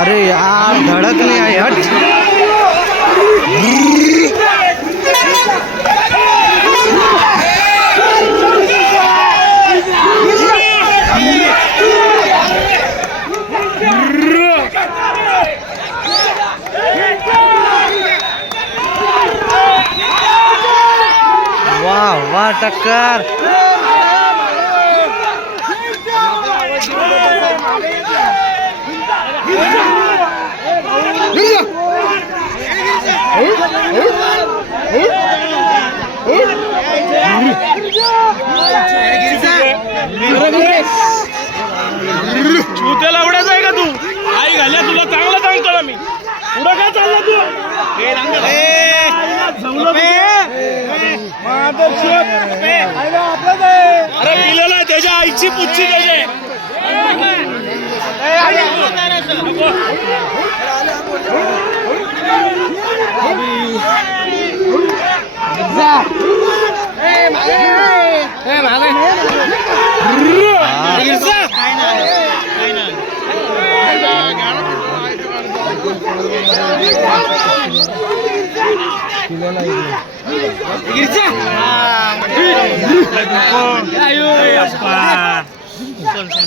अरे यार धडक नहीं आहे हट। वा वा टक्कर। चुत्याला आवडायच आहे का तू आई घाल्या तुला चांगलं सांगतो ना मी पुढं काय चाललं तू अरे पिलेला त्याच्या आईची पुच्छी त्याच्या जा Ayo, ayo, ayo,